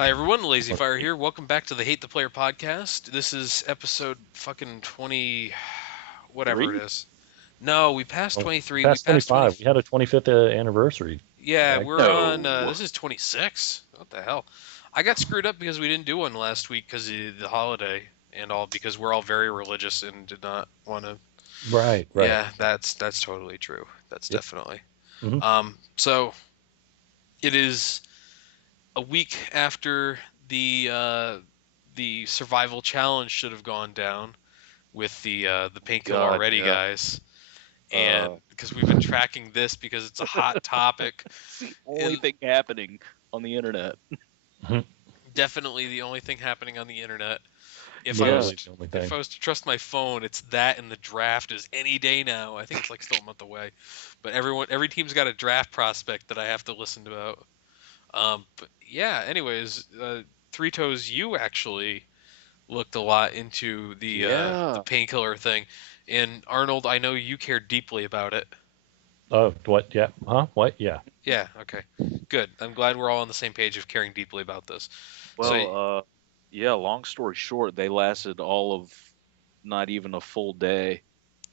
Hi everyone, Lazy Fire here. Welcome back to the Hate the Player podcast. This is episode fucking 20, whatever it Three? is. No, we passed Oh, 23. We past passed 20. 25. We had a 25th anniversary. Yeah, Greg. we're on. No. This is 26. What the hell? I got screwed up because we didn't do one last week because of the holiday and all. Because we're all very religious and did not want to. Right, right. Yeah, that's totally true. That's Yep. definitely. hmm So it is a week after the survival challenge should have gone down with the painkiller God, already yeah. guys, and Uh, because we've been tracking this because it's a hot topic. it's the only And thing happening on the internet. hmm definitely the only thing happening on the internet. If I was Literally Yeah. the only if thing. I was to trust my phone, it's that, and the draft is any day now. I think it's like still a month away, but every team's got a draft prospect that I have to listen to about. But yeah, anyways, Three Toes, you actually looked a lot into the Yeah. painkiller thing, and Arnold, I know you care deeply about it. Oh, what? Yeah. Huh? What? Yeah. Yeah, okay, good. I'm glad we're all on the same page of caring deeply about this. So Yeah, long story short, they lasted all of not even a full day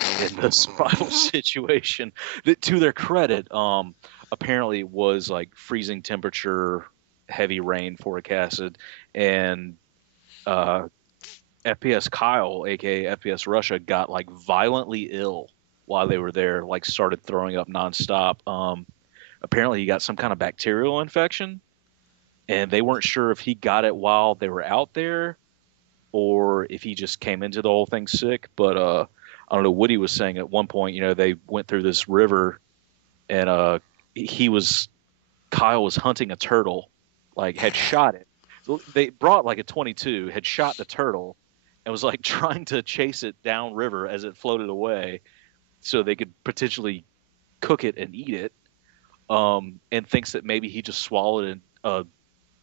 in the survival situation. That, to their credit, apparently it was like freezing temperature, heavy rain forecasted, and uh, FPS Kyle, aka FPS Russia, got like violently ill while they were there, like started throwing up nonstop. Apparently he got some kind of bacterial infection, and they weren't sure if he got it while they were out there or if he just came into the whole thing sick. But I don't know. Woody was saying at one point, they went through this river, and he was Kyle was hunting a turtle, like had shot it. So they brought like a 22, had shot the turtle, and was like trying to chase it down river as it floated away, so they could potentially cook it and eat it. And thinks that maybe he just swallowed a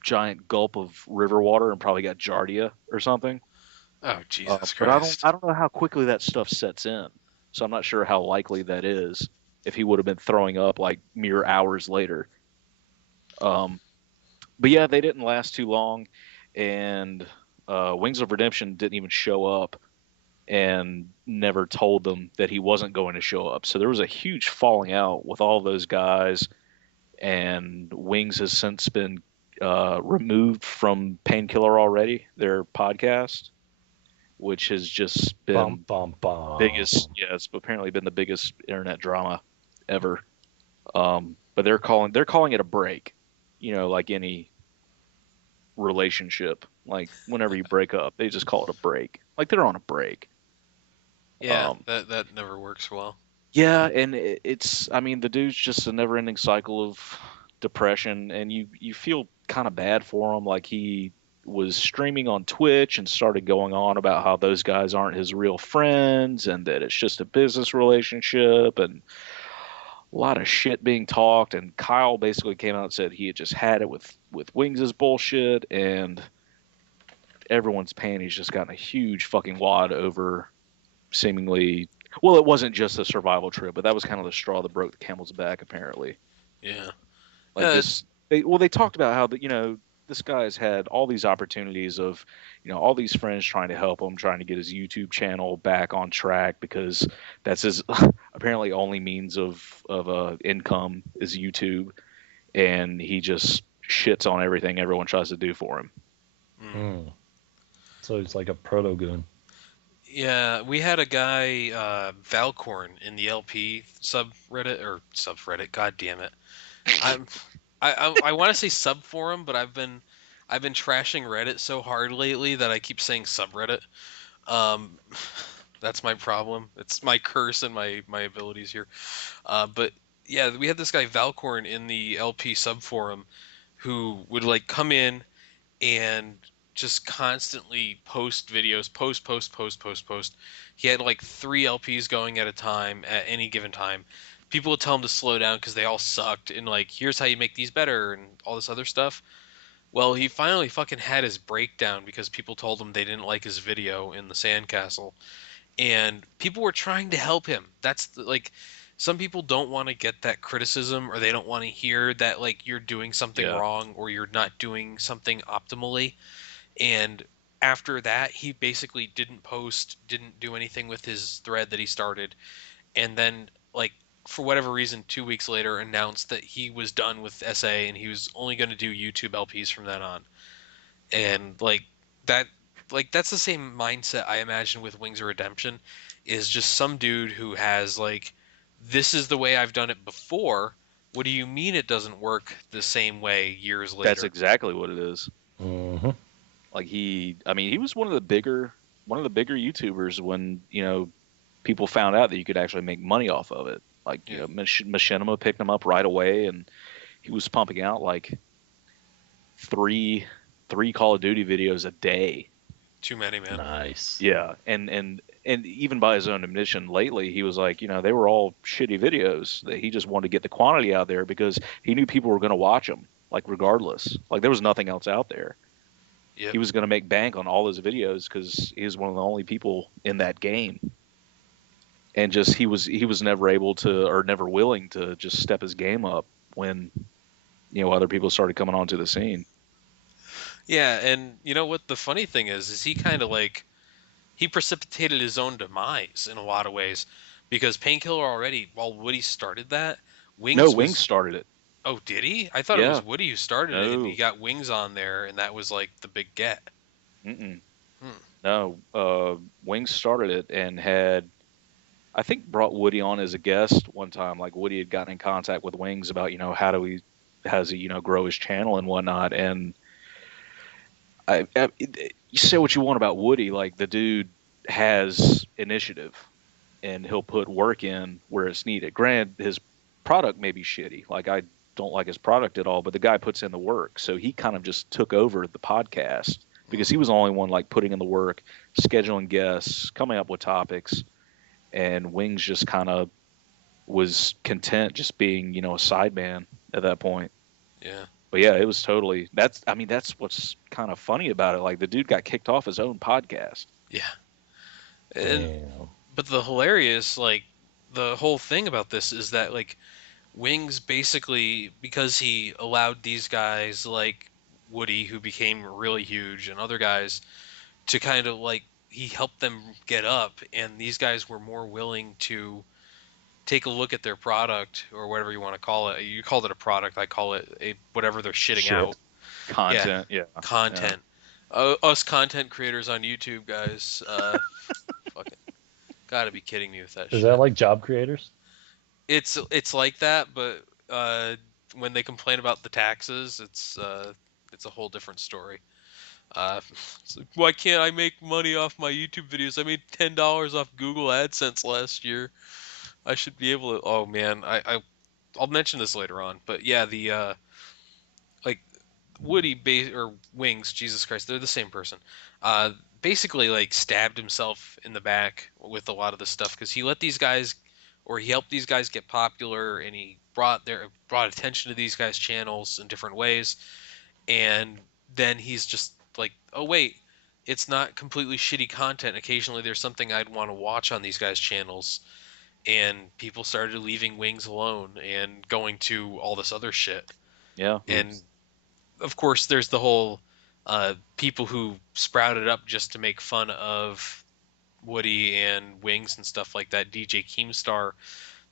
giant gulp of river water and probably got giardia or something. oh Jesus But I don't Christ. I don't know how quickly that stuff sets in, so I'm not sure how likely that is. If he would have been throwing up like mere hours later. Um, but yeah, they didn't last too long, and Wings of Redemption didn't even show up and never told them that he wasn't going to show up. So there was a huge falling out with all those guys, and Wings has since been removed from Painkiller already, their podcast, which has just Bum, been bum, bum. biggest. Yeah, it's apparently been the biggest internet drama ever. But they're calling it a break. Like any relationship. Like whenever you break up, they just call it a break. Like they're on a break. Yeah, Um, that never works well. yeah, and it's I mean the dude's just a never-ending cycle of depression, and you feel kind of bad for him. Like he was streaming on Twitch and started going on about how those guys aren't his real friends and that it's just a business relationship and a lot of shit being talked. And Kyle basically came out and said he had just had it with Wings' bullshit, and everyone's panties just gotten a huge fucking wad over seemingly. Well, it wasn't just a survival trip, but that was kind of the straw that broke the camel's back. Apparently, Yeah. like Uh, this. They talked about how this guy's had all these opportunities of all these friends trying to help him, trying to get his YouTube channel back on track because that's his apparently only means of income is YouTube, and he just shits on everything everyone tries to do for him. mm. Hmm. So it's like a proto goon. Yeah, we had a guy, Valcorn, in the LP subreddit or subreddit. God damn it! I'm I want to say subforum, but I've been trashing Reddit so hard lately that I keep saying subreddit. Um, that's my problem. It's my curse and my abilities here. But yeah, we had this guy Valcorn in the LP subforum who would like come in and just constantly post videos, post. He had like 3 LPs going at a time at any given time. People would tell him to slow down because they all sucked, and like, here's how you make these better, and all this other stuff. Well, he finally fucking had his breakdown because people told him they didn't like his video in the sandcastle, and people were trying to help him. That's like, some people don't want to get that criticism, or they don't want to hear that like you're doing something Yeah. wrong or you're not doing something optimally. And after that, he basically didn't post, didn't do anything with his thread that he started, and then like for whatever reason 2 weeks later announced that he was done with SA and he was only going to do YouTube LPs from then on. And that that's the same mindset I imagine with Wings of Redemption, is just some dude who has like, this is the way I've done it before. What do you mean it doesn't work the same way years That's later? exactly what it is. Hmm. Like I mean, he was one of the bigger YouTubers when people found out that you could actually make money off of it. Like Yeah, Machinima picked him up right away, and he was pumping out like three three Call of Duty videos a day. too many, man. Nice. Yeah, and even by his own admission, lately he was like, they were all shitty videos. That he just wanted to get the quantity out there because he knew people were going to watch them, like regardless. Like there was nothing else out there. He Yep. was going to make bank on all his videos because he was one of the only people in that game. And just he was never able to or never willing to just step his game up when other people started coming onto the scene. Yeah, and you know what the funny thing is he kind of like, he precipitated his own demise in a lot of ways, because Painkiller already, while Woody started that, No, Wings Wings was. started it. Oh, did he? I thought it was Yeah, Woody who started it, and he no, got Wings on there, and that was like the big get. mm-mm. Hmm. No. Wings started it and had I think brought Woody on as a guest one time. Like Woody had gotten in contact with Wings about how does he grow his channel and whatnot. And you say what you want about Woody, like the dude has initiative and he'll put work in where it's needed. Granted, his product may be shitty. Like I don't like his product at all, but the guy puts in the work. So he kind of just took over the podcast because he was the only one like putting in the work, scheduling guests, coming up with topics, and Wings just kind of was content just being, a sideman at that point. Yeah. But yeah, it was totally I mean, that's what's kind of funny about it. Like the dude got kicked off his own podcast. Yeah. And Damn. but the hilarious, like, the whole thing about this is that like Wings basically, because he allowed these guys like Woody, who became really huge, and other guys to kind of like, he helped them get up, and these guys were more willing to take a look at their product, or whatever you want to call it. You called it a product, I call it a whatever they're shitting out. Shit. Yeah, Content, yeah. Yeah. content. Us content creators on YouTube, guys. Fucking gotta be kidding me with that Is that shit. like job creators? It's like that, but when they complain about the taxes, it's a whole different story. It's like, why can't I make money off my YouTube videos? I made $10 off Google AdSense last year. I should be able to. Oh man, I'll mention this later on, but yeah, the like or Wings, Jesus Christ, they're the same person. Uh, Basically like stabbed himself in the back with a lot of the stuff, because he let these guys, or he helped these guys get popular, and he brought attention to these guys' channels in different ways, and then he's just like, oh wait, it's not completely shitty content. Occasionally there's something I'd want to watch on these guys' channels, and people started leaving Wings alone and going to all this other shit. Yeah. And of course, there's the whole people who sprouted up just to make fun of Woody and Wings and stuff like that. DJ Keemstar,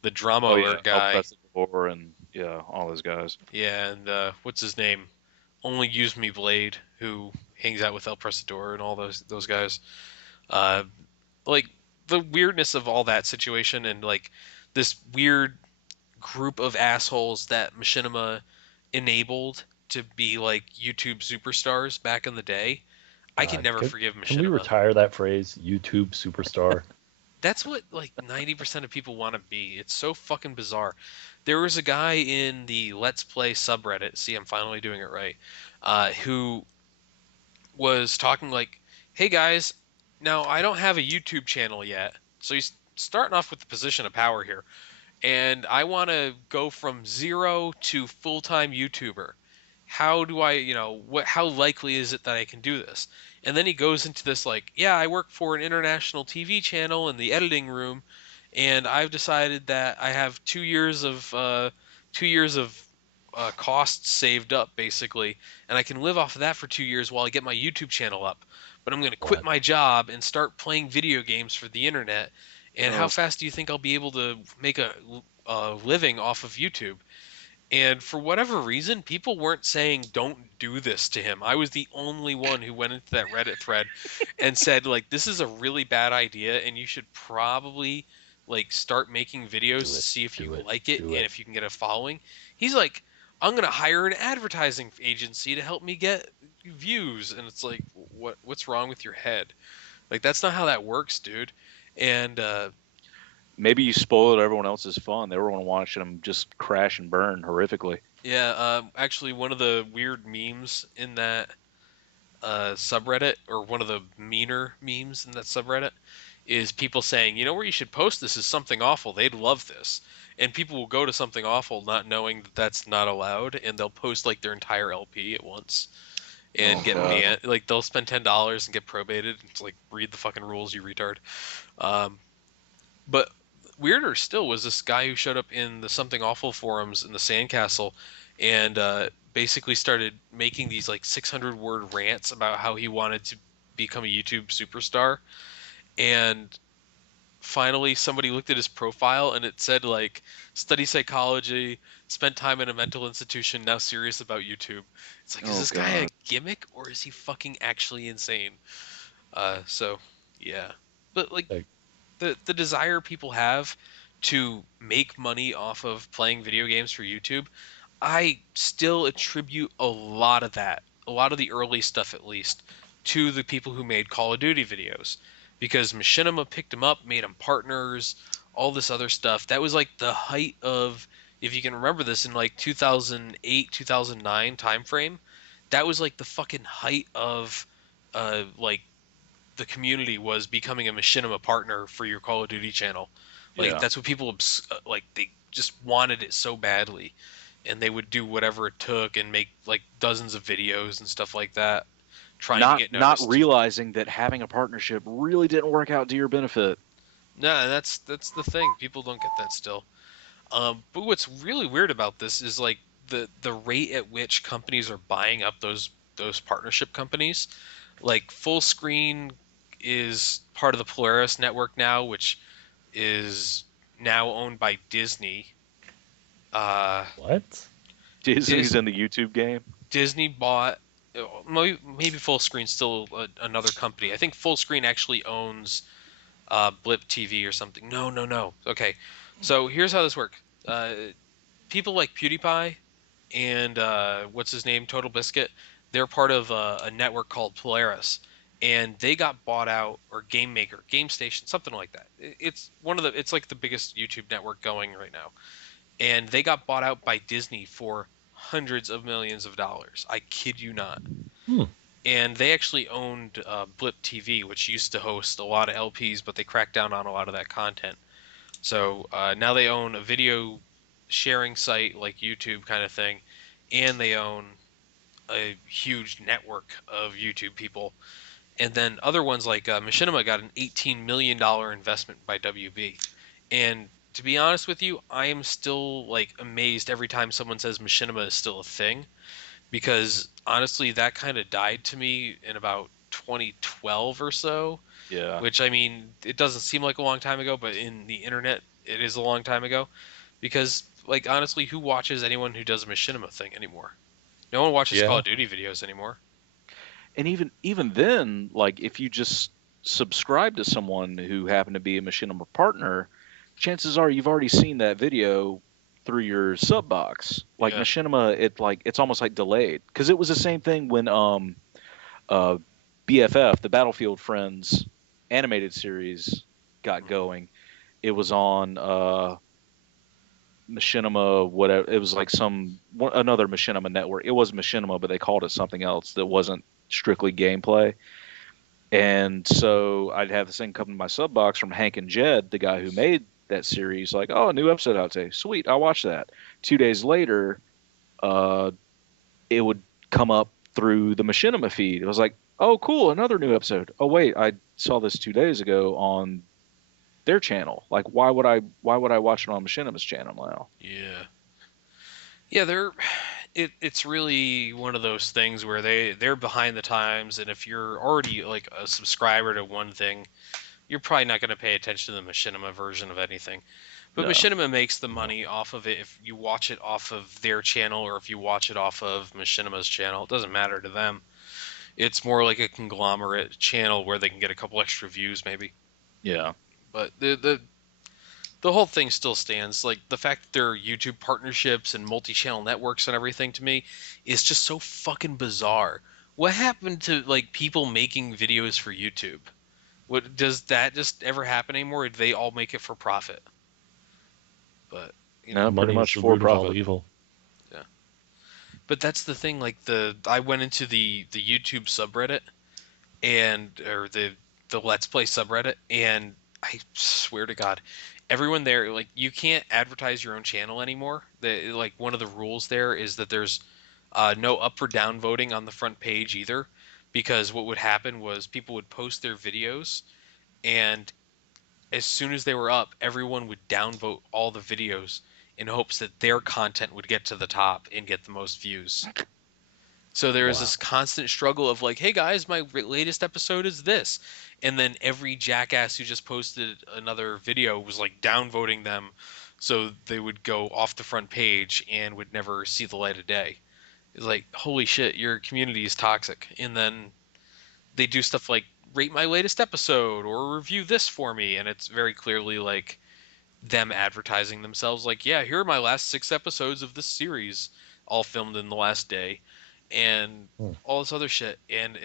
the drama Oh yeah. alert El guy, Prestador and yeah, all those guys. yeah, and what's his name? Only Use Me Blade, who hangs out with El Prestador and all those guys. Uh, like the weirdness of all that situation, and like this weird group of assholes that Machinima enabled to be like YouTube superstars back in the day. I can God, never forgive can we Machinima. retire that phrase, YouTube superstar? That's what like 90% of people want to be. It's so fucking bizarre. There was a guy in the Let's Play subreddit, see, I'm finally doing it right, who was talking like, hey guys, now I don't have a YouTube channel yet. So he's starting off with the position of power here, and I want to go from zero to full-time YouTuber. How do I, how likely is it that I can do this? And then he goes into this like, yeah, I work for an international TV channel in the editing room, and I've decided that I have 2 years of 2 years of costs saved up basically, and I can live off of that for 2 years while I get my YouTube channel up. But I'm going to quit What? my job and start playing video games for the internet. And how Oh, fast do you think I'll be able to make a living off of YouTube? And for whatever reason, people weren't saying don't do this to him. I was the only one who went into that Reddit thread and said like this is a really bad idea and you should probably like start making videos Do to it. see if you Do it. like it Do and it. if you can get a following. He's like, I'm gonna hire an advertising agency to help me get views, and it's like, what's wrong with your head? Like that's not how that works, dude. And maybe you spoiled everyone else's fun. They were watching them just crash and burn horrifically. yeah, actually, one of the weird memes in that subreddit, or one of the meaner memes in that subreddit, is people saying, you know where you should post this is something awful. They'd love this. And people will go to something awful not knowing that that's not allowed, and they'll post like their entire LP at once and Oh get God. banned. Like they'll spend $10 and get probated. It's like read the fucking rules, you retard. Um, but weirder still was this guy who showed up in the Something Awful forums in the Sandcastle, and basically started making these like 600-word rants about how he wanted to become a YouTube superstar. And finally, somebody looked at his profile and it said like study psychology, spent time in a mental institution, now serious about YouTube. It's like, is Oh this guy a God. gimmick or is he fucking actually insane? So yeah, but like Like, the desire people have to make money off of playing video games for YouTube, I still attribute a lot of that, a lot of the early stuff at least, to the people who made Call of Duty videos. Because Machinima picked them up, made them partners, all this other stuff. That was like the height of, if you can remember this, in like 2008, 2009 timeframe, that was like the fucking height of like the community was becoming a machinima partner for your Call of Duty channel. Like Yeah. that's what people like. They just wanted it so badly, and they would do whatever it took and make like dozens of videos and stuff like that, trying to get Not noticed. realizing that having a partnership really didn't work out to your benefit. No, that's the thing. People don't get that still. But what's really weird about this is like the rate at which companies are buying up those partnership companies. Like Full Screen is part of the Polaris network now, which is now owned by Disney. Uh, what? Disney's Dis- in the YouTube game. Disney bought maybe Full Screen's still another company. I think Full Screen actually owns Blip TV or something. No, no, no. Okay, so here's how this works. Uh, People like PewDiePie and what's his name, Total Biscuit, they're part of a network called Polaris, and they got bought out, or Game Maker, Game Station, something like that. It's one of the, it's like the biggest YouTube network going right now, and they got bought out by Disney for hundreds of millions of dollars. I kid you not. Hmm. And they actually owned Blip TV, which used to host a lot of LPs, but they cracked down on a lot of that content. So now they own a video sharing site like YouTube kind of thing, and they own a huge network of YouTube people. And then other ones like Machinima got an $18 million investment by WB. And to be honest with you, I am still like amazed every time someone says Machinima is still a thing, because honestly, that kind of died to me in about 2012 or so. Yeah. Which I mean, it doesn't seem like a long time ago, but in the internet, it is a long time ago. Because, like, honestly, who watches anyone who does a machinima thing anymore? No one watches Call Yeah. of Duty videos anymore. And even then, like if you just subscribe to someone who happened to be a Machinima partner, chances are you've already seen that video through your sub box. Like Yeah. Machinima, it's almost like delayed because it was the same thing when uh BFF, the Battlefield Friends animated series, got Mhm. going. It was on Machinima, whatever. It was like another Machinima network. It was Machinima, but they called it something else that wasn't strictly gameplay. And so I'd have this thing come to my sub box from Hank and Jed, the guy who made that series. Like, oh, a new episode out today. Sweet, I'll watch that. 2 days later, uh, it would come up through the Machinima feed. It was like, oh, cool, another new episode. Oh, wait, I saw this 2 days ago on their channel. Like, why would I watch it on Machinima's channel now? Yeah. Yeah, it's really one of those things where they're behind the times, and if you're already like a subscriber to one thing, you're probably not going to pay attention to the Machinima version of anything. But No. Machinima makes the No. money off of it if you watch it off of their channel or if you watch it off of Machinima's channel. It doesn't matter to them. It's more like a conglomerate channel where they can get a couple extra views maybe. Yeah. But the whole thing still stands. Like the fact that there are YouTube partnerships and multi-channel networks and everything to me is just so fucking bizarre. What happened to like people making videos for YouTube? What does that just ever happen anymore? Or do they all make it for profit? But you No, know, pretty Money is much the for root of all profit. evil. yeah. But that's the thing. Like I went into the YouTube subreddit and or the Let's Play subreddit, and I swear to God, everyone there like you can't advertise your own channel anymore. Like one of the rules there is that there's no up or down voting on the front page either, because what would happen was people would post their videos, and as soon as they were up, everyone would downvote all the videos in hopes that their content would get to the top and get the most views. So there was Wow. this constant struggle of like, hey guys, my latest episode is this. And then every jackass who just posted another video was like downvoting them so they would go off the front page and would never see the light of day. It's like, holy shit, your community is toxic. And then they do stuff like rate my latest episode or review this for me. And it's very clearly like them advertising themselves like, yeah, here are my last 6 episodes of this series, all filmed in the last day, and Hmm. all this other shit. And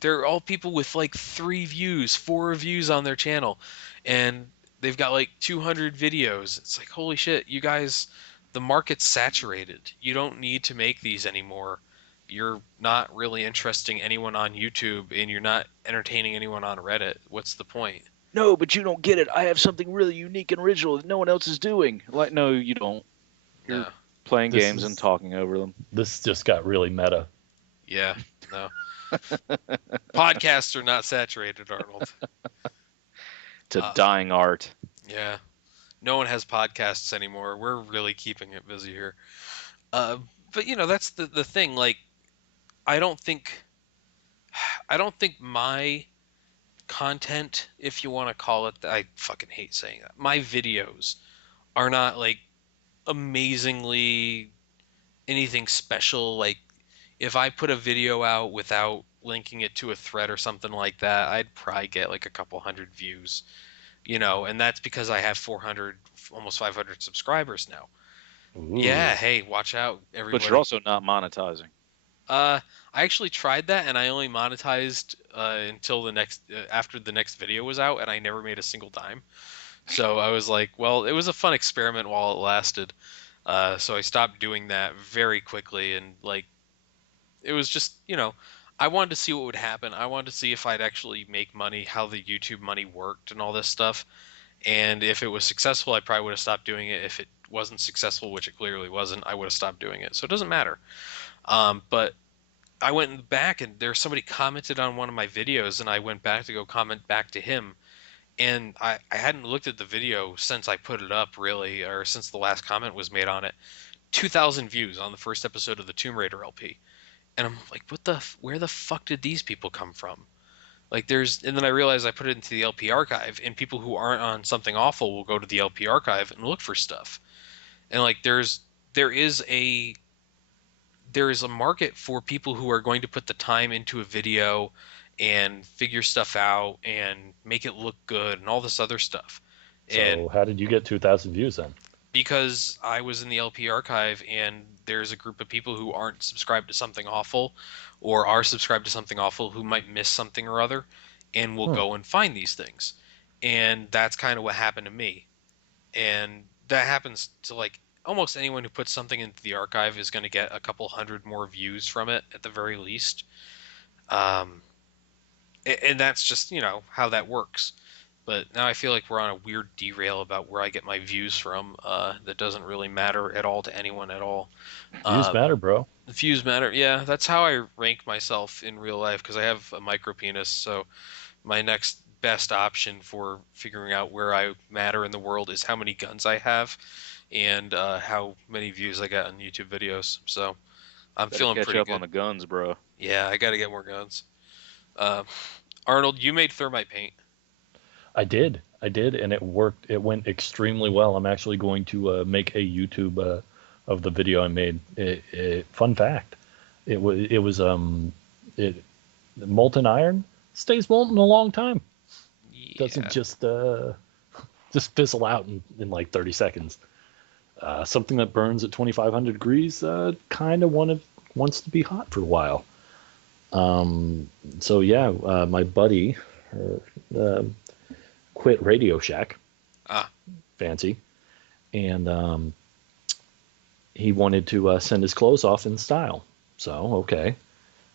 they're all people with like 3 views, 4 reviews on their channel, and they've got like 200 videos. It's like, holy shit, you guys, the market's saturated. You don't need to make these anymore. You're not really interesting anyone on YouTube, and you're not entertaining anyone on Reddit. What's the point? No, but you don't get it. I have something really unique and original that no one else is doing. Like, no, you don't. You're No. playing This games and is talking over them. this just got really meta. Yeah. No. Podcasts are not saturated, Arnold. It's a Uh, dying art. yeah. No one has podcasts anymore. We're really keeping it busy here. Uh, but that's the thing. Like, I don't think, I don't think my content, if you want to call it that, I fucking hate saying that. My videos are not like amazingly anything special. Like, if I put a video out without linking it to a thread or something like that, I'd probably get like a couple hundred views. And that's because I have 400, almost 500 subscribers now. Yeah, Ooh. hey, watch out, But you're everybody. also not monetizing. Uh, I actually tried that, and I only monetized until after the next video was out, and I never made a single dime. So I was like, well, it was a fun experiment while it lasted. So I stopped doing that very quickly, and like, it was just, I wanted to see what would happen. I wanted to see if I'd actually make money, how the YouTube money worked, and all this stuff. And if it was successful, I probably would have stopped doing it. If it wasn't successful, which it clearly wasn't, I would have stopped doing it. So it doesn't matter. But I went back and there's somebody commented on one of my videos, and I went back to go comment back to him. And I hadn't looked at the video since I put it up, really, or since the last comment was made on it. 2,000 views on the first episode of the Tomb Raider LP. And I'm like, where the fuck did these people come from? Like and then I realized I put it into the LP archive, and people who aren't on Something Awful will go to the LP archive and look for stuff. And like there is a there is a market for people who are going to put the time into a video and figure stuff out and make it look good and all this other stuff. And So how did you get 2,000 views then? because I was in the LP archive and there's a group of people who aren't subscribed to Something Awful or are subscribed to Something Awful who might miss something or other and will Hmm. go and find these things. And that's kind of what happened to me. And that happens to like almost anyone who puts something into the archive is going to get a couple hundred more views from it at the very least. Um, and that's just, how that works. But now I feel like we're on a weird derail about where I get my views from. That doesn't really matter at all to anyone at all. Views Uh, matter, bro. the views matter. Yeah, that's how I rank myself in real life because I have a micro penis. So my next best option for figuring out where I matter in the world is how many guns I have and how many views I got on YouTube videos. So I'm Better feeling catch pretty up on good. the guns, bro. Yeah, I got to get more guns. Uh, Arnold, you made thermite paint. I did, and it worked. It went extremely well. I'm actually going to make a YouTube of the video I made. Fun fact, it molten iron stays molten a long time. Doesn't Yeah. just fizzle out in like 30 seconds. Something that burns at 2,500 degrees kind of wants to be hot for a while. So yeah, my buddy uh, quit Radio Shack, Ah, fancy, and he wanted to send his clothes off in style. So okay,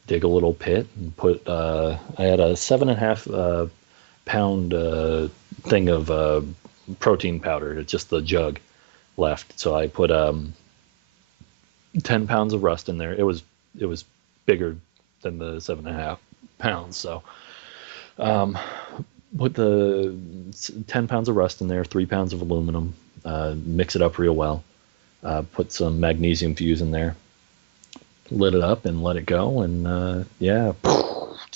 dig a little pit and put. I had a 7.5 pound thing of protein powder. It's just the jug left. So I put 10 pounds of rust in there. It was bigger than the 7.5 pounds. So put the 10 pounds of rust in there, 3 pounds of aluminum, mix it up real well. Put some magnesium fuse in there, lit it up and let it go, and yeah,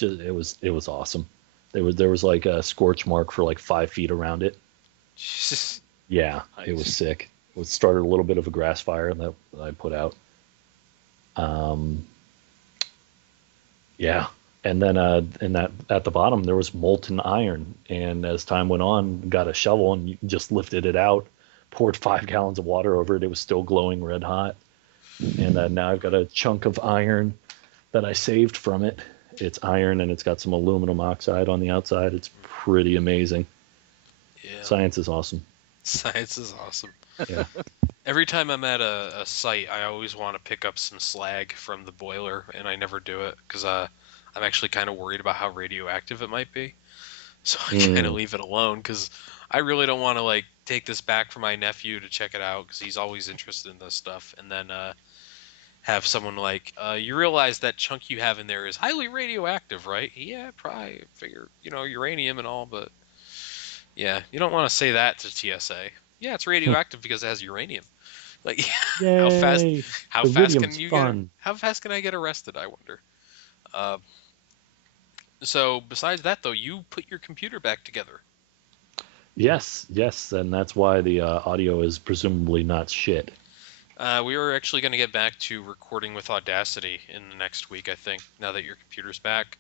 it was awesome. There was like a scorch mark for like 5 feet around it. Jesus. Yeah, it was Nice. sick. It started a little bit of a grass fire that I put out. Um, yeah, and then in that at the bottom there was molten iron, and as time went on, got a shovel and just lifted it out, poured 5 gallons of water over it. It was still glowing red hot, and now I've got a chunk of iron that I saved from it. It's iron and it's got some aluminum oxide on the outside. It's pretty amazing. Yeah. Science is awesome. Science is awesome. Yeah. Every time I'm at a site, I always want to pick up some slag from the boiler, and I never do it because I'm actually kind of worried about how radioactive it might be. So I kind of Mm. leave it alone because I really don't want to like take this back for my nephew to check it out because he's always interested in this stuff, and then have someone like, you realize that chunk you have in there is highly radioactive, right? Yeah, probably figure, uranium and all, but yeah, you don't want to say that to TSA. Yeah, it's radioactive because it has uranium. Like, how fast? Yay! How fast can Iridium's you get? fun. How fast can I get arrested? I wonder. Uh, so besides that, though, you put your computer back together. Yes, yes, and that's why the audio is presumably not shit. We were actually going to get back to recording with Audacity in the next week, I think. Now that your computer's back,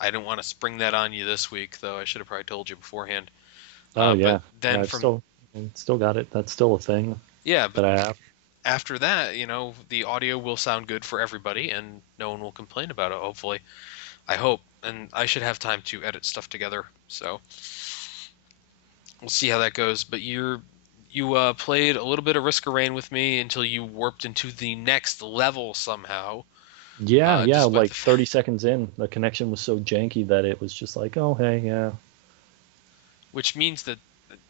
I didn't want to spring that on you this week, though. I should have probably told you beforehand. Oh But yeah, yeah. then I've from still got it. That's still a thing yeah, but that I have. after that, the audio will sound good for everybody, and no one will complain about it. Hopefully, I hope, and I should have time to edit stuff together. So we'll see how that goes. But you played a little bit of Risk of Rain with me until you warped into the next level somehow. Yeah, yeah. Despite Like the 30 seconds in, the connection was so janky that it was just like, oh hey, yeah. which means that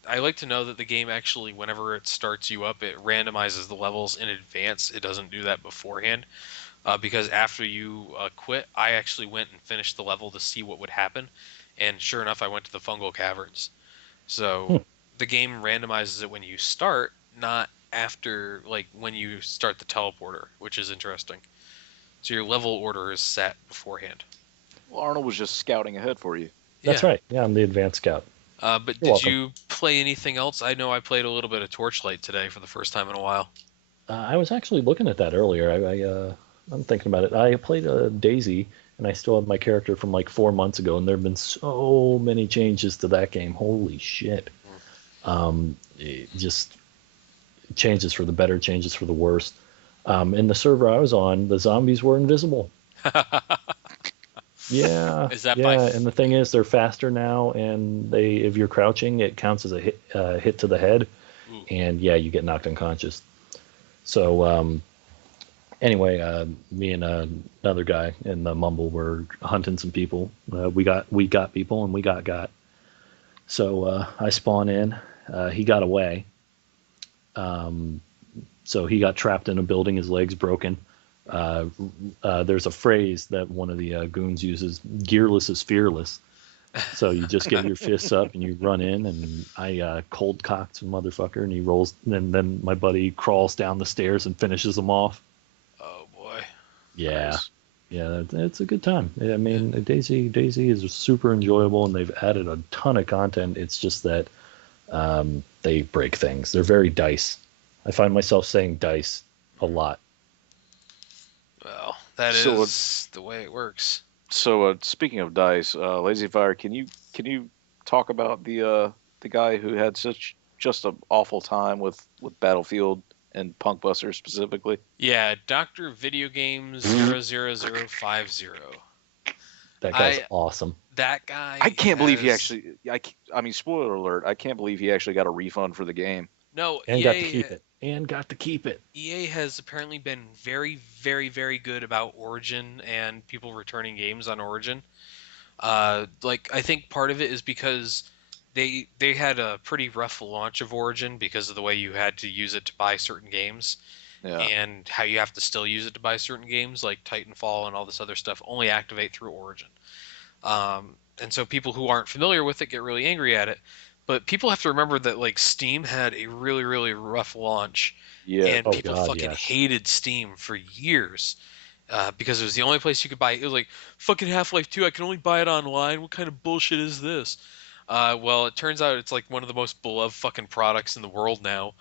I like to know that the game actually, whenever it starts you up, it randomizes the levels in advance. It doesn't do that beforehand. Because after you quit, I actually went and finished the level to see what would happen, and sure enough, I went to the fungal caverns. So Hmm. the game randomizes it when you start, not after, like when you start the teleporter, which is interesting. So your level order is set beforehand. Well, Arnold was just scouting ahead for you. That's Yeah. right. Yeah, I'm the advanced scout. But You're did welcome. you play anything else? I know I played a little bit of Torchlight today for the first time in a while. I was actually looking at that earlier. I'm thinking about it. I played Daisy, and I still have my character from like 4 months ago, and there have been so many changes to that game. Holy shit! Just changes for the better, changes for the worse. In the server I was on, the zombies were invisible. Yeah, Is that by? yeah, and the thing is, they're faster now, and if you're crouching, it counts as a hit to the head, Ooh. and yeah, you get knocked unconscious. So anyway, me and another guy in the Mumble were hunting some people. We got people, and we got. So I spawn in. He got away. So he got trapped in a building. His legs broken. Uh, there's a phrase that one of the goons uses: "Gearless is fearless." So you just get your fists up and you run in, and I cold cocked some motherfucker, and he rolls. And then my buddy crawls down the stairs and finishes him off. Oh boy. Yeah, Nice. yeah, it's a good time. I Yeah. mean, Daisy is super enjoyable, and they've added a ton of content. It's just that they break things. They're very dice. I find myself saying dice a lot. Well, that So, is the way it works. speaking of dice, Lazy Fire, can you talk about the guy who had such just an awful time with Battlefield and Punkbuster specifically? Yeah, Doctor Video Games 00050. That guy's I awesome. that guy I can't believe he has actually. I mean, spoiler alert! I can't believe he actually got a refund for the game. no And got to keep it. And got to keep it. EA has apparently been very, very, very good about Origin and people returning games on Origin. Like I think part of it is because they had a pretty rough launch of Origin because of the way you had to use it to buy certain games Yeah, and how you have to still use it to buy certain games like Titanfall and all this other stuff only activate through Origin. And so people who aren't familiar with it get really angry at it. But people have to remember that like Steam had a really, really rough launch, yeah. and Oh people God, fucking yes. hated Steam for years because it was the only place you could buy it. It was like fucking Half-Life 2. I can only buy it online. What kind of bullshit is this? Well, it turns out it's like one of the most beloved fucking products in the world now,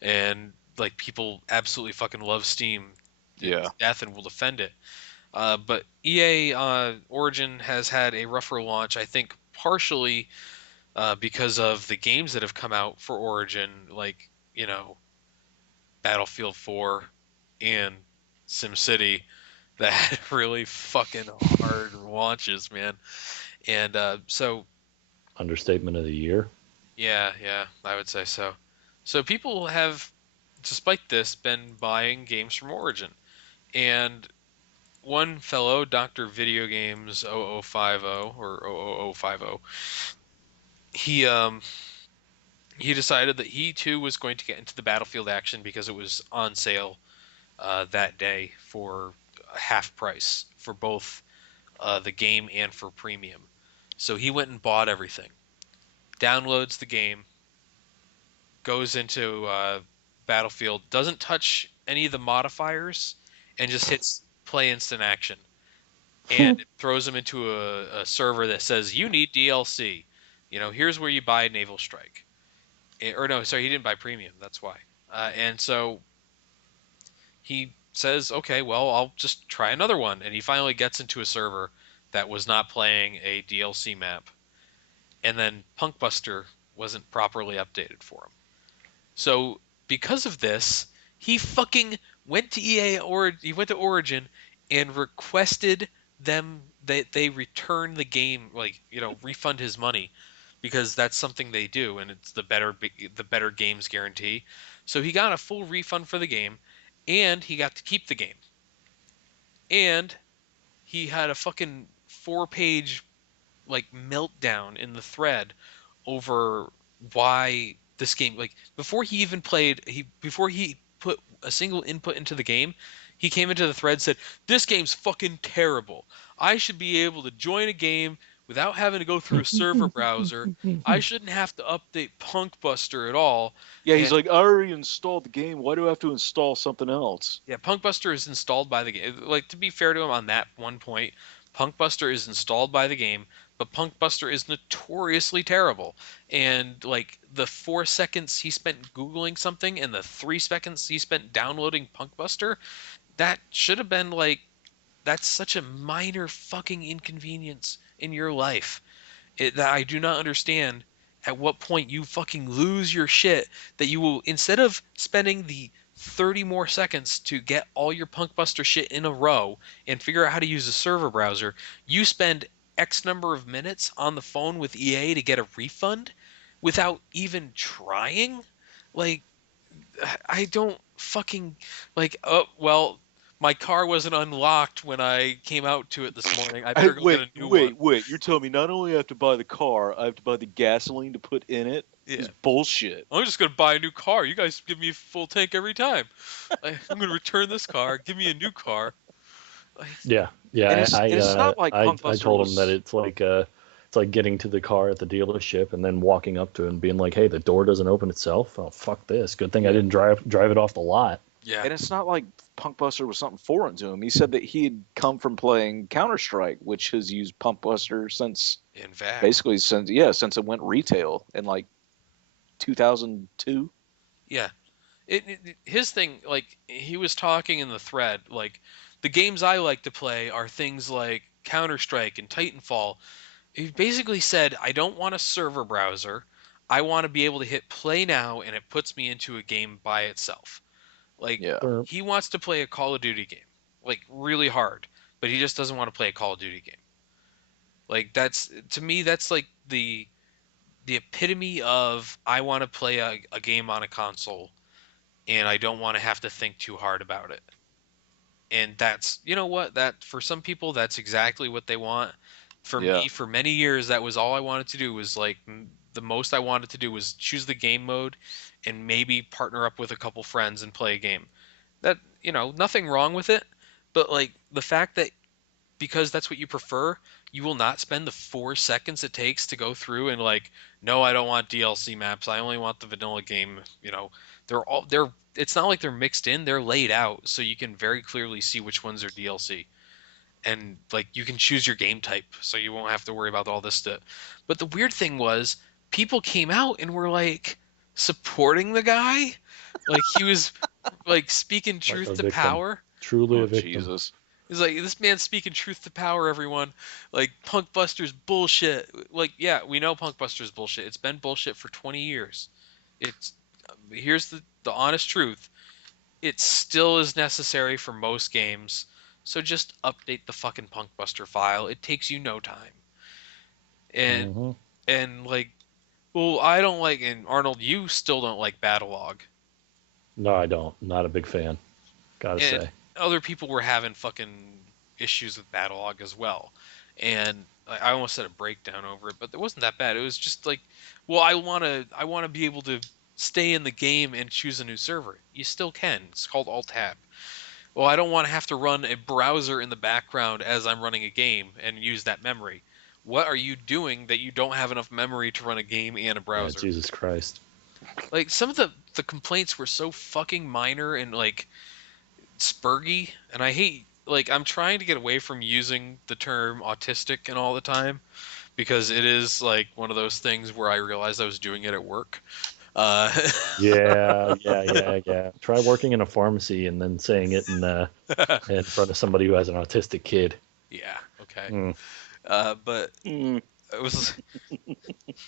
and like people absolutely fucking love Steam to Yeah. death and will defend it. But EA Origin has had a rougher launch, I think, partially because of the games that have come out for Origin, like Battlefield 4 and SimCity, that had really fucking hard launches, man. And so, Understatement of the year. yeah, yeah, I would say so. So people have, despite this, been buying games from Origin, and one fellow, Dr. Video Games 0050 or 00050, he he decided that he too was going to get into the Battlefield action because it was on sale that day for half price for both the game and for premium. So he went and bought everything, downloads the game, goes into Battlefield, doesn't touch any of the modifiers, and just hits play instant action. And it throws him into a server that says you need DLC. Here's where you buy Naval Strike. Or no, sorry, he didn't buy premium. That's why. And so he says, okay, well, I'll just try another one. And he finally gets into a server that was not playing a DLC map. And then Punkbuster wasn't properly updated for him. So because of this, he fucking went to EA or he went to Origin and requested them that they return the game, like refund his money, because that's something they do, and it's the better games guarantee. So he got a full refund for the game, and he got to keep the game, and he had a fucking 4-page like meltdown in the thread over why this game, like before he even played, he before he put a single input into the game, he came into the thread, said this game's fucking terrible. I should be able to join a game without having to go through a server browser. I shouldn't have to update Punkbuster at all. Yeah, he's And like, I already installed the game. Why do I have to install something else? yeah, Punkbuster is installed by the game. Like, to be fair to him on that one point, Punkbuster is installed by the game, but Punkbuster is notoriously terrible. And like the 4 seconds he spent googling something and the 3 seconds he spent downloading Punkbuster, that should have been like that's such a minor fucking inconvenience in your life that I do not understand at what point you fucking lose your shit that you will, instead of spending the 30 more seconds to get all your Punkbuster shit in a row and figure out how to use a server browser, you spend X number of minutes on the phone with EA to get a refund without even trying? Like, I don't fucking like. Oh well, my car wasn't unlocked when I came out to it this morning. I better go get Wait, a new one. wait, wait. You're telling me not only I have to buy the car, I have to buy the gasoline to put in it? Yeah. Is bullshit. I'm just gonna buy a new car. You guys give me a full tank every time. I'm gonna return this car. Give me a new car. Like, Yeah, And yeah. it's not like I Punkbuster told him that was. it's like It's like getting to the car at the dealership and then walking up to it and being like, "Hey, the door doesn't open itself. Oh, fuck this. Good thing I Yeah. didn't drive it off the lot." Yeah. And it's not like Punkbuster was something foreign to him. He said that he had come from playing Counter Strike, which has used Punkbuster since In fact. basically since it went retail in like 2002. Yeah. His thing, like, he was talking in the thread, like, the games I like to play are things like Counter Strike and Titanfall. He basically said, I don't want a server browser. I want to be able to hit play now and it puts me into a game by itself. Like, Yeah, Or he wants to play a Call of Duty game, like, really hard, but he just doesn't want to play a Call of Duty game. Like, that's, to me, that's like the epitome of I want to play a game on a console and I don't want to have to think too hard about it. And that's, you know what, that for some people that's exactly what they want. For yeah, me, for many years, that was all I wanted to do. Was like the most I wanted to do was choose the game mode and maybe partner up with a couple friends and play a game. That, nothing wrong with it, but like the fact that because that's what you prefer, you will not spend the 4 seconds it takes to go through and like, no, I don't want DLC maps. I only want the vanilla game. They're it's not like they're mixed in, they're laid out so you can very clearly see which ones are DLC. And like you can choose your game type so you won't have to worry about all this stuff. But the weird thing was people came out and were like supporting the guy. Like he was like speaking like truth a to victim, power. truly oh a victim. Jesus, He's like, this man's speaking truth to power, everyone. Like, Punkbuster's bullshit. Like, yeah, we know Punkbuster's bullshit. It's been bullshit for 20 years. It's Here's the honest truth. It still is necessary for most games. So just update the fucking Punkbuster file. It takes you no time. And Hmm. and like, well, I don't like, and Arnold, you still don't like Battlelog. No, I don't. Not a big fan. Gotta And say. other people were having fucking issues with Battlelog as well. And I almost said a breakdown over it, but it wasn't that bad. It was just like, well, I want to be able to stay in the game and choose a new server. You still can. It's called Alt Tab. Well, I don't want to have to run a browser in the background as I'm running a game and use that memory. What are you doing that you don't have enough memory to run a game and a Yeah, browser? Jesus Christ. Like some of the complaints were so fucking minor and like spurgy, and I hate, like, I'm trying to get away from using the term autistic and all the time because it is like one of those things where I realized I was doing it at work. Uh, Yeah, yeah, yeah, yeah. Try working in a pharmacy and then saying it in front of somebody who has an autistic kid. yeah, okay. Mm. But mm, it was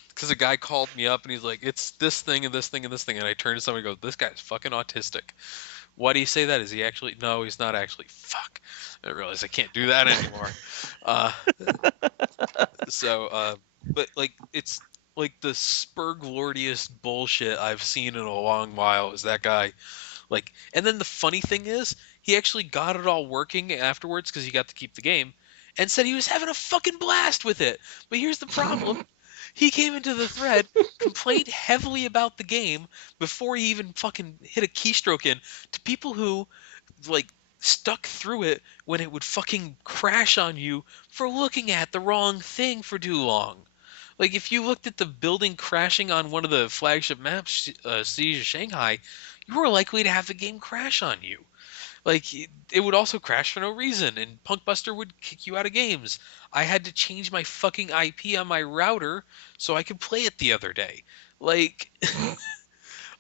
because a guy called me up and he's like, "It's this thing and this thing and this thing," and I turned to somebody and go, "This guy's fucking autistic." Why do you say that? Is he actually? No, he's not actually. Fuck. I realize I can't do that anymore. Uh, so, but like it's like the spurglordiest bullshit I've seen in a long while is that guy. Like, and then the funny thing is, he actually got it all working afterwards because he got to keep the game, and said he was having a fucking blast with it. But here's the problem: he came into the thread, complained heavily about the game before he even fucking hit a keystroke in to people who like stuck through it when it would fucking crash on you for looking at the wrong thing for too long. Like if you looked at the building crashing on one of the flagship maps, Siege of Shanghai, you were likely to have the game crash on you. Like it would also crash for no reason, and Punkbuster would kick you out of games. I had to change my fucking IP on my router so I could play it the other day. Like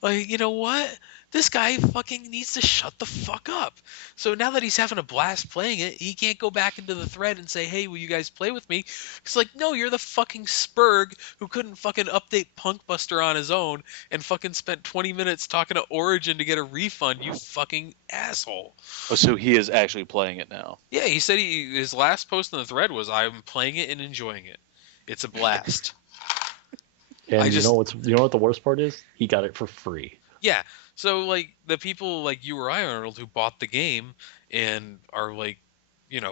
like, you know what? This guy fucking needs to shut the fuck up. So now that he's having a blast playing it, he can't go back into the thread and say, "Hey, will you guys play with me?" It's like, no, you're the fucking Spurg who couldn't fucking update Punkbuster on his own and fucking spent 20 minutes talking to Origin to get a refund, you fucking asshole. oh, so he is actually playing it now. Yeah, he said his last post in the thread was, "I'm playing it and enjoying it. It's a blast." I And just you know what the worst part is? He got it for free. Yeah. So like the people like you or I, Arnold, who bought the game and are like,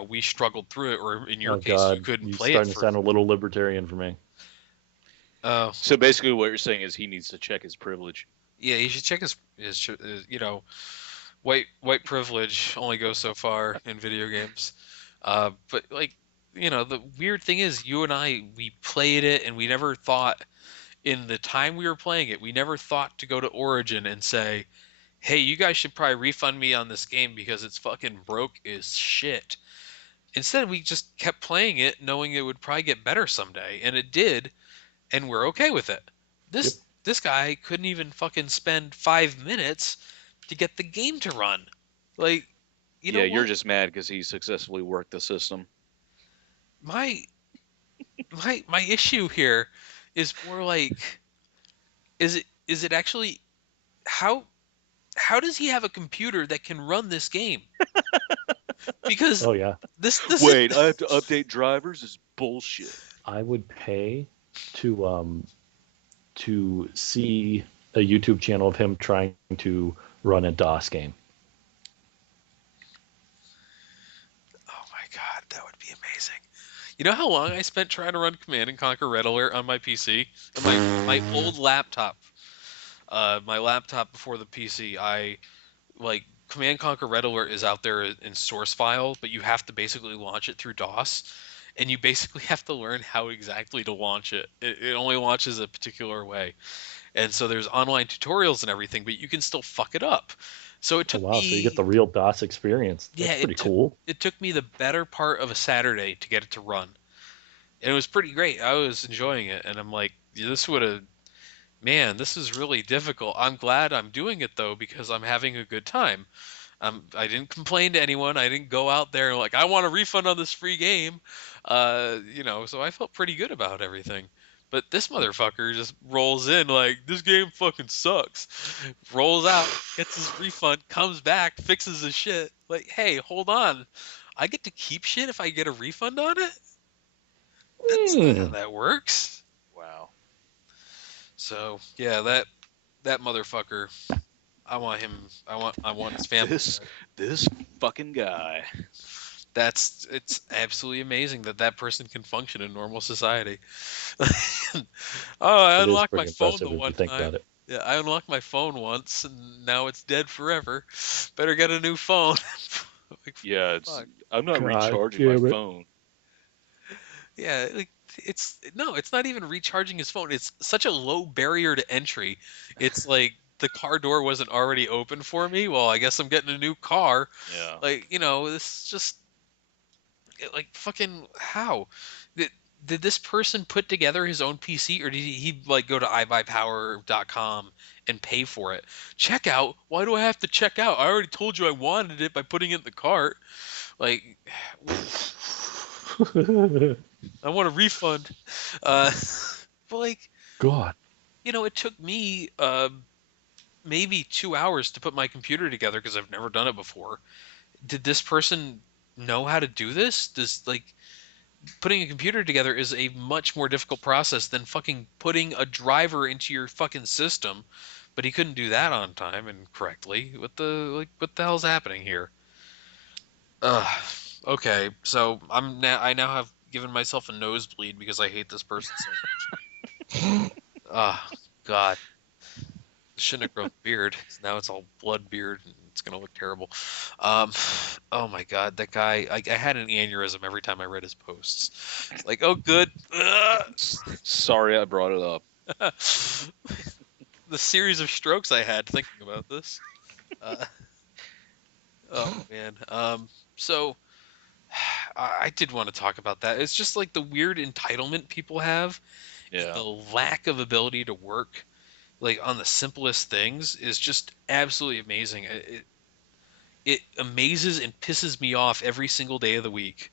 we struggled through it, or in your Oh case, you God, couldn't you play it starting to for. sound a little libertarian for me. Oh, So basically, what you're saying is he needs to check his privilege. yeah. You should check his white privilege only goes so far in video games. But like the weird thing is, you and we played it, and we never thought, in the time we were playing it, we never thought to go to Origin and say, hey, you guys should probably refund me on this game because it's fucking broke as shit. Instead, we just kept playing it, knowing it would probably get better someday, and it did, and we're okay with it. Yep. This guy couldn't even fucking spend 5 minutes to get the game to run. Like, you Yeah, know you're what? just mad because he successfully worked the system. My my issue here is more like, is it actually, how does he have a computer that can run this game? Because Oh yeah, this is Wait, I have to update drivers? Is bullshit. I would pay to see a YouTube channel of him trying to run a DOS game. Oh my god, that would be amazing. You know how long I spent trying to run Command and Conquer Red Alert on my PC? On my old laptop. My laptop before the PC, I like Command Conquer Red Alert is out there in source file, but you have to basically launch it through DOS, and you basically have to learn how exactly to launch it. It only launches a particular way, and so there's online tutorials and everything, but you can still fuck it up. So it Oh took wow, so you get me, the real DOS experience. yeah, That's pretty cool. it took me the better part of a Saturday to get it to run, and it was pretty great. I was enjoying it, and I'm like, this would have, man, this is really difficult. I'm glad I'm doing it though because I'm having a good time. I didn't complain to anyone. I didn't go out there and like, I want a refund on this free game. So I felt pretty good about everything. But this motherfucker just rolls in like, this game fucking sucks. Rolls out, gets his refund, comes back, fixes his shit. Like, hey, hold on. I get to keep shit if I get a refund on it? That's not how Hmm. that works. Wow. So yeah, that motherfucker. I want him. I want his family. This this fucking guy. It's absolutely amazing that that person can function in normal society. Oh, I It is unlocked my pretty phone the impressive if one you think time. about it. Yeah, I unlocked my phone once, and now it's dead forever. Better get a new phone. Like, Yeah, fuck. I'm not God recharging my damn it. phone. Yeah, like, it's not even recharging his phone. It's such a low barrier to entry. It's like the car door wasn't already open for me. Well, I guess I'm getting a new car. Yeah. Like, this is just like, fucking how did this person put together his own PC, or did he like go to iBuyPower.com and pay for it? Check out. Why do I have to check out? I already told you I wanted it by putting it in the cart. Like, I want a refund. Uh, but like, God. it took me maybe 2 hours to put my computer together because I've never done it before. Did this person know how to do this? Does like putting a computer together is a much more difficult process than fucking putting a driver into your fucking system. But he couldn't do that on time and correctly. What the hell's happening here? Ugh. Okay, so I now have given myself a nosebleed because I hate this person so much. Ah, God. Shouldn't have grown a beard. Now it's all blood beard and it's gonna look terrible. Um, oh my God, that guy! I had an aneurysm every time I read his posts. It's like, oh, good. Sorry I brought it up. The series of strokes I had thinking about this. Uh, oh man. So I did want to talk about that. It's just like the weird entitlement people have, and Yeah. the lack of ability to work like on the simplest things is just absolutely amazing. It amazes and pisses me off every single day of the week.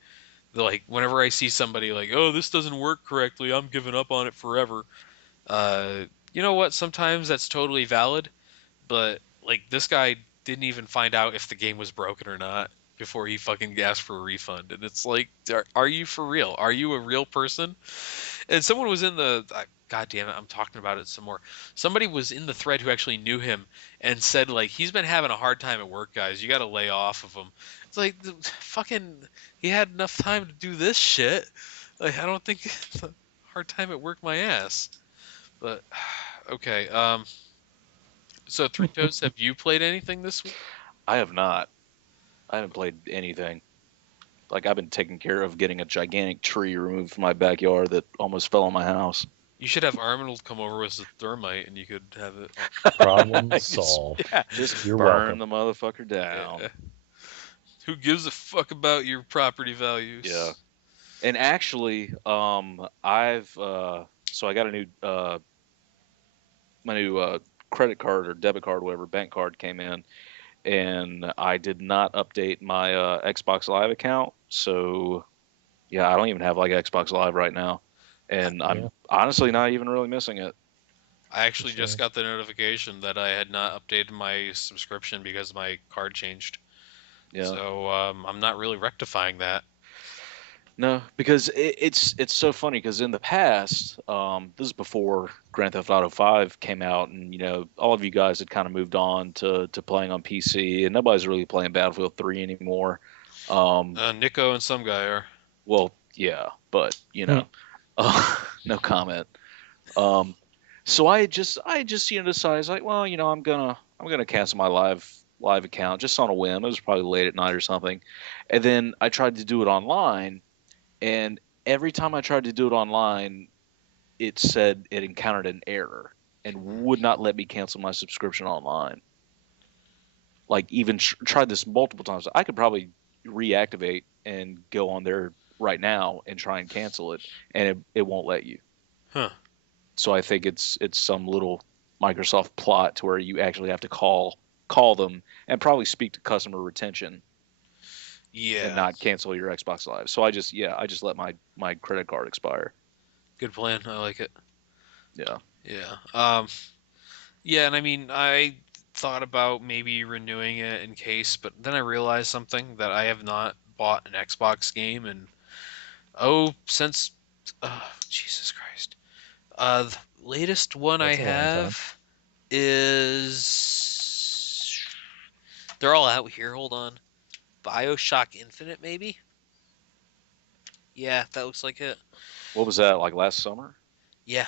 Like whenever I see somebody like, oh, this doesn't work correctly, I'm giving up on it forever. Uh, you know what? Sometimes that's totally valid, but like this guy didn't even find out if the game was broken or not before he fucking asked for a refund. And it's like, are you for real? Are you a real person? And someone was in the God damn it, I'm talking about it some more. Somebody was in the thread who actually knew him and said like, he's been having a hard time at work, guys. You got to lay off of him. It's like, fucking, he had enough time to do this shit. Like, I don't think it's a hard time at work, my ass. But okay, so Three Toes, have you played anything this week? I have not. I haven't played anything. Like I've been taking care of getting a gigantic tree removed from my backyard that almost fell on my house. You should have Arnold come over with a thermite, and you could have it. Problem just, solved. just You're burn welcome. the motherfucker down. Yeah. Who gives a fuck about your property Yeah. values? And actually, I've so I got a new my new credit card or debit card, whatever bank card came in, and I did not update my Xbox Live account. So yeah, I don't even have like Xbox Live right now, I, and Yeah, I'm honestly not even really missing it. I it's a actually just shame. got the notification that I had not updated my subscription because my card changed. Yeah. So I'm not really rectifying that. No, because it's so funny because in the past, this is before Grand Theft Auto 5 came out, and all of you guys had kind of moved on to playing on PC, and nobody's really playing Battlefield 3 anymore. Um, Nico and some guy are. well, yeah, but Hmm. no comment. Um, so I just decided like, well, I'm gonna cancel my live account just on a whim. It was probably late at night or something, and then I tried to do it online, and every time I tried to do it online, it said it encountered an error and would not let me cancel my subscription online. Like even tried this multiple times. I could probably reactivate and go on there right now and try and cancel it, and it won't let you. Huh. So I think it's some little Microsoft plot to where you actually have to call them and probably speak to customer retention and Yeah. not cancel your Xbox Live. So I just let my credit card expire. Good plan. I like it. Yeah. Yeah. Yeah, and I mean, I thought about maybe renewing it in case, but then I realized something that I have not bought an Xbox game and since Jesus Christ. The latest one I That's a long time. have is they're all out here. Hold on. BioShock Infinite, maybe? Yeah, that looks like it. What was that like last summer? Yeah.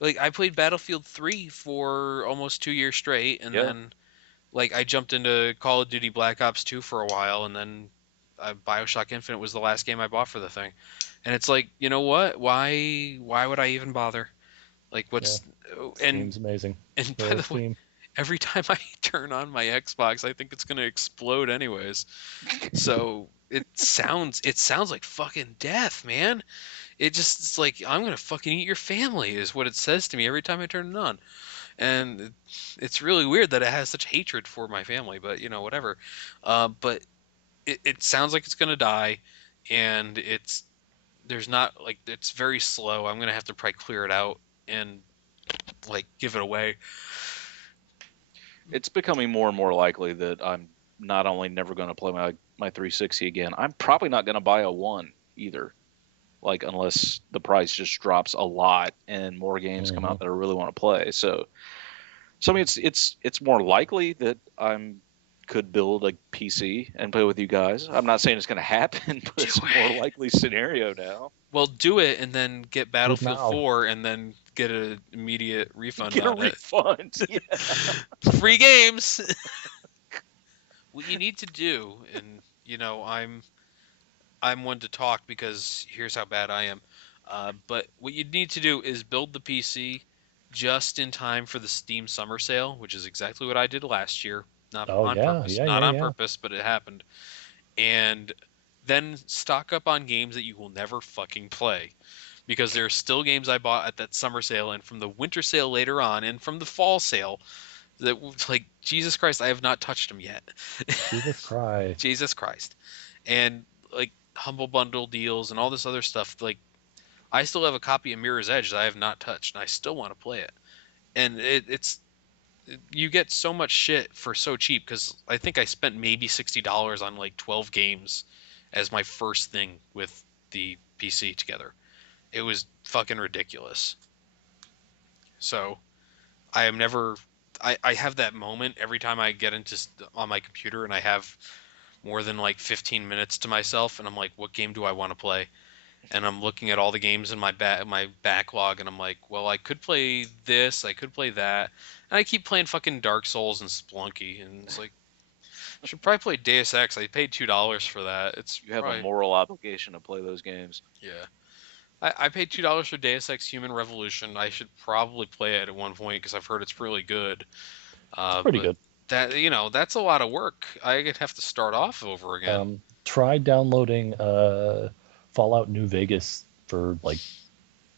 Like I played Battlefield 3 for almost 2 years straight, and Yeah. then like I jumped into Call of Duty Black Ops 2 for a while, and then BioShock Infinite was the last game I bought for the thing. And it's like, you know what? Why would I even bother? Like Yeah, what's and Steam's amazing. and by Go the way, Steam. every time I turn on my Xbox, I think it's gonna explode anyways. So it sounds like fucking death, man. It's like I'm gonna fucking eat your family is what it says to me every time I turn it on. And it's really weird that it has such hatred for my family, but whatever. But it sounds like it's gonna die, and there's not like it's very slow. I'm gonna have to probably clear it out and like give it away. It's becoming more and more likely that I'm not only never going to play my 360 again, I'm probably not going to buy a one either. Like unless the price just drops a lot and more games come Hmm. out that I really want to play. So I mean it's more likely that I'm could build a PC and play with you guys. I'm not saying it's going to happen, but Do it's a more it. likely scenario now. Well, do it and then get Do it Battlefield now. 4 and then get an immediate refund Get a on it. refund. Yeah. Free games. What you need to do, and I'm one to talk because here's how bad I am. But what you need to do is build the PC just in time for the Steam Summer Sale, which is exactly what I did last year. Not Oh on yeah, purpose, yeah, not yeah, on yeah. purpose, but it happened. And then stock up on games that you will never fucking play. Because there are still games I bought at that summer sale and from the winter sale later on and from the fall sale that like Jesus Christ, I have not touched them yet. Jesus Christ. Jesus Christ. And like humble bundle deals and all this other stuff. Like I still have a copy of Mirror's Edge that I have not touched, and I still want to play it. And you get so much shit for so cheap because I think I spent maybe $60 on like 12 games as my first thing with the PC together. It was fucking ridiculous. So I am never. I have that moment every time I get into on my computer and I have more than like 15 minutes to myself, and I'm like, what game do I want to play? And I'm looking at all the games in my backlog, and I'm like, well, I could play this, I could play that, and I keep playing fucking Dark Souls and Splunky, and it's like, Should probably play Deus Ex. I paid $2 for that. It's You have a probably moral obligation to play those games. yeah. I paid $2 for Deus Ex Human Revolution. I should probably play it at one point because I've heard it's really good. It's pretty But good. that's a lot of work. I'd have to start off over again. Try downloading Fallout New Vegas for like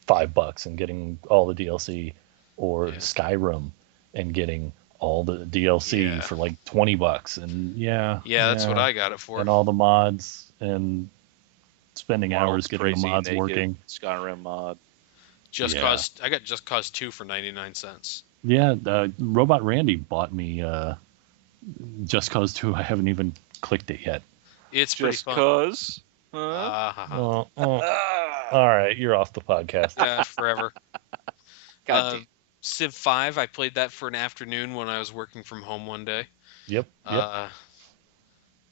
$5 and getting all the DLC, or Yeah. Skyrim and getting all the DLC Yeah. for like $20. And Yeah, that's what I got it for. and all the mods, and spending hours Arnold's getting the crazy mods naked working. Skyrim mod. Just Yeah. Cause I got Just Cause 2 for 99 cents. Yeah, Robot Randy bought me Just Cause 2. I haven't even clicked it yet. It's pretty Just fun. cause. Oh, all right, you're off the podcast. Yeah, forever. God damn. Civ 5, I played that for an afternoon when I was working from home one day. Yep.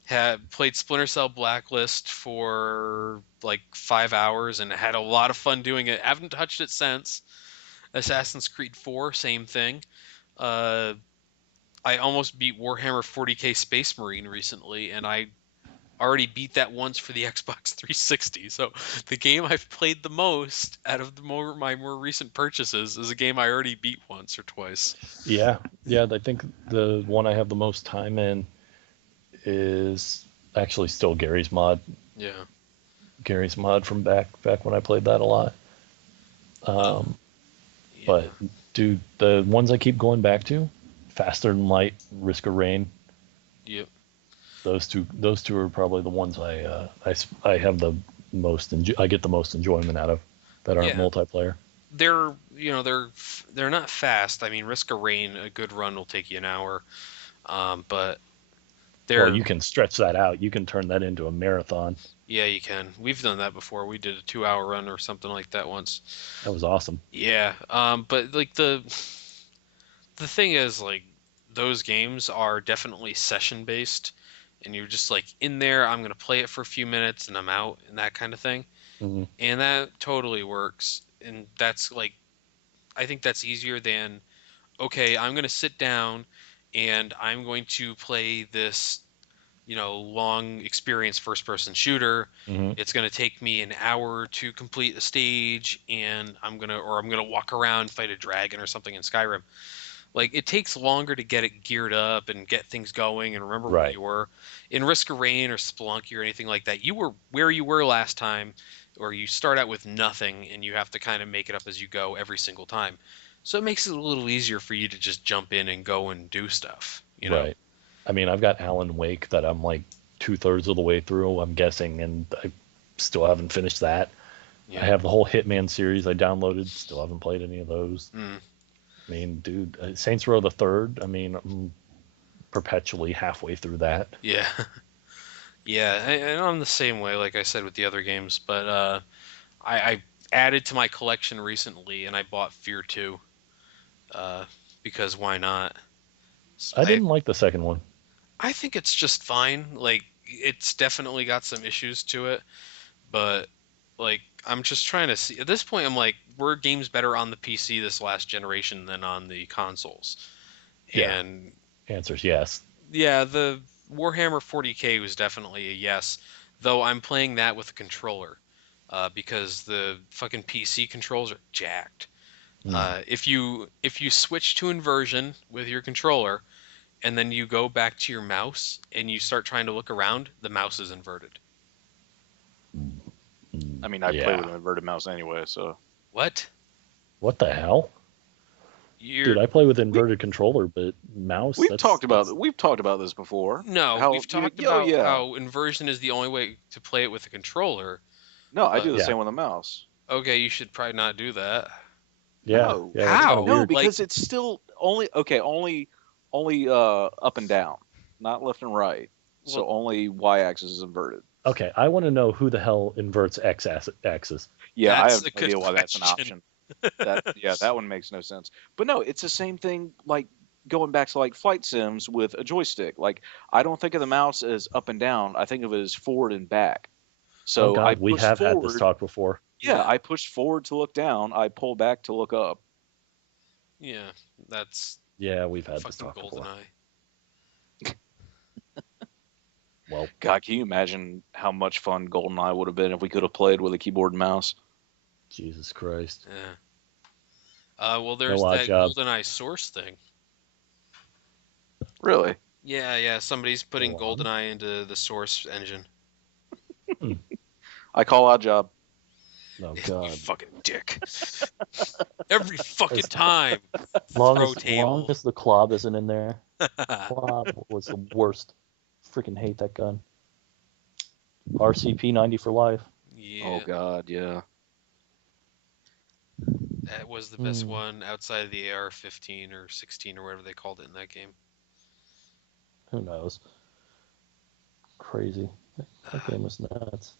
Had played Splinter Cell Blacklist for like 5 hours and had a lot of fun doing it. Haven't touched it since. Assassin's Creed 4, same thing. I almost beat Warhammer 40k Space Marine recently, and I already beat that once for the Xbox 360. So the game I've played the most out of my more recent purchases is a game I already beat once or twice. Yeah. I think the one I have the most time in is actually still Gary's mod. Yeah. Gary's mod from back when I played that a lot. Yeah. But dude, the ones I keep going back to, Faster Than Light, Risk of Rain. Yep. Those two are probably the ones I have the most I get the most enjoyment out of that aren't multiplayer. They're not fast. I mean, Risk of Rain, a good run will take you an hour, but well, you can stretch that out. You can turn that into a marathon. Yeah, you can. We've done that before. We did a 2-hour run or something like that once. That was awesome. Yeah, but like the thing is, like, those games are definitely session based, and you're just like in there. I'm gonna play it for a few minutes and I'm out, and that kind of thing. Mm-hmm. And that totally works. And that's like, I think that's easier than, okay, I'm gonna sit down and I'm going to play this, long experience first person shooter. Mm-hmm. It's going to take me an hour to complete a stage, and I'm going to walk around, fight a dragon or something in Skyrim. Like, it takes longer to get it geared up and get things going and remember where you were. In Risk of Rain or Spelunky or anything like that, you were where you were last time, or you start out with nothing and you have to kind of make it up as you go every single time. So it makes it a little easier for you to just jump in and go and do stuff, Right. I mean, I've got Alan Wake that I'm like 2/3 of the way through, I'm guessing, and I still haven't finished that. Yeah. I have the whole Hitman series I downloaded, still haven't played any of those. I mean, dude, Saints Row the Third, I mean, I'm perpetually halfway through that. Yeah. Yeah, and I'm the same way, like I said, with the other games, but I added to my collection recently, and I bought Fear 2, because why not? So I didn't like the second one. I think it's just fine. Like, it's definitely got some issues to it, but like, I'm just trying to see. At this point, I'm like, were games better on the PC this last generation than on the consoles? Yeah. And answer's yes. Yeah, the Warhammer 40k was definitely a yes, though I'm playing that with a controller, because the fucking PC controls are jacked. If you switch to inversion with your controller, and then you go back to your mouse and you start trying to look around, the mouse is inverted. I mean, I play with an inverted mouse anyway, so. What? What the hell? Dude, I play with inverted controller, but mouse. We've talked about this before. No, we've talked about how inversion is the only way to play it with a controller. No, I do the same with a mouse. Okay, you should probably not do that. Yeah. How? No, because it's still only up and down, not left and right. So only y-axis is inverted. Okay, I want to know who the hell inverts x-axis. Yeah, I have no idea why that's an option. That one makes no sense. But no, it's the same thing. Like going back to like flight sims with a joystick. Like I don't think of the mouse as up and down. I think of it as forward and back. So we have had this talk before. Yeah, I pushed forward to look down. I pull back to look up. Yeah, that's. Yeah, we've had this talk before. Well, God, can you imagine how much fun GoldenEye would have been if we could have played with a keyboard and mouse? Jesus Christ. Yeah. Well, No there's odd that jobs. GoldenEye Source thing. Really? Yeah, yeah. Somebody's putting Go on. GoldenEye into the Source engine. Hmm. I call Odd Job. Oh You God. fucking dick. Every fucking As time. long Pro as the Clob isn't in there. table. Clob was the worst. Freaking hate that gun. RCP 90 for life. Oh Yeah, God, yeah. that was the best Hmm. one outside of the AR-15 or 16 or whatever they called it in that game. Who knows? Crazy. That game was nuts.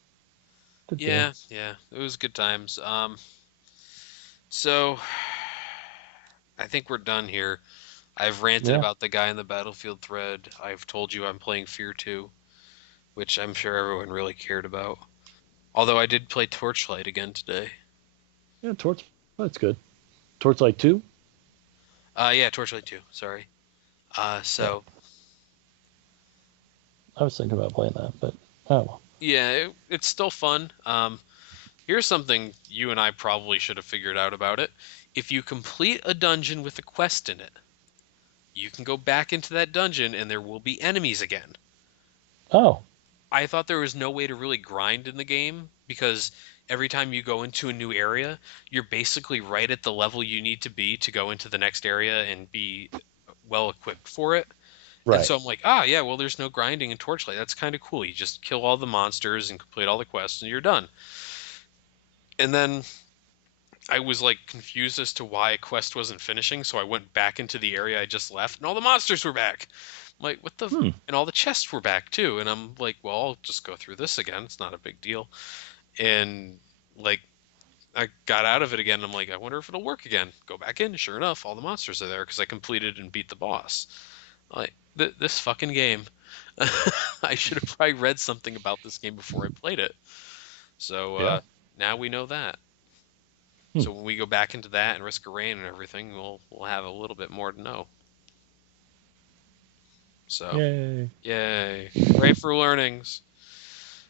Good game. Yeah, yeah, it was good times. So I think we're done here. I've ranted Yeah. about the guy in the Battlefield thread. I've told you I'm playing Fear 2, which I'm sure everyone really cared about. Although I did play Torchlight again today. Yeah, Torch. That's good. Torchlight 2? Yeah, Torchlight 2, sorry. Yeah. So I was thinking about playing that, but oh well. yeah, it's still fun. Here's something you and I probably should have figured out about it. If you complete a dungeon with a quest in it, you can go back into that dungeon and there will be enemies again. Oh, I thought there was no way to really grind in the game because every time you go into a new area, you're basically right at the level you need to be to go into the next area and be well equipped for it. And right. so I'm like, ah, yeah, well, there's no grinding in Torchlight. That's kind of cool. You just kill all the monsters and complete all the quests and you're done. And then I was like confused as to why a quest wasn't finishing, so I went back into the area I just left, and all the monsters were back. I'm like, what the? Hmm. And all the chests were back too. And I'm like, well, I'll just go through this again. It's not a big deal. And like, I got out of it again. I'm like, I wonder if it'll work again. Go back in. Sure enough, all the monsters are there because I completed and beat the boss. Like this fucking game. I should have probably read something about this game before I played it. So Yeah. now we know that. Hmm. So when we go back into that and Risk of Rain and everything, we'll have a little bit more to know. So Yay. yay! Hooray for learnings.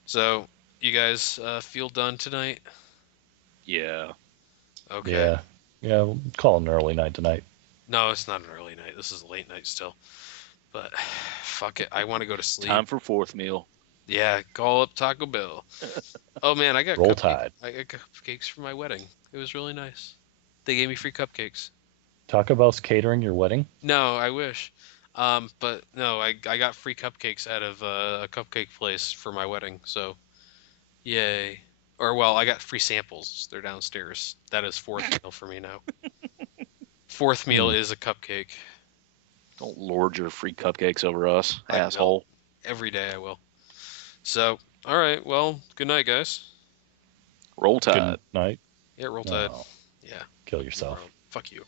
So you guys feel done tonight? Yeah. Okay. Yeah. Yeah. We'll call it an early night tonight. No, it's not an early night. This is a late night still. But fuck it. I want to go to sleep. Time for fourth meal. Yeah, call up Taco Bell. Oh man, I got Roll cupcakes. Tide. I got cupcakes for my wedding. It was really nice. They gave me free cupcakes. Taco Bell's catering your wedding? No, I wish. But no, I got free cupcakes out of a cupcake place for my wedding. So yay. Or well, I got free samples. They're downstairs. That is fourth meal for me now. Fourth meal Hmm. is a cupcake. Don't lord your free cupcakes over us, I will. asshole. Every day I will. So, all right. Well, good night, guys. Roll Good Tide. night. Yeah, roll tide. No. Yeah, Kill you yourself. moron. Fuck you.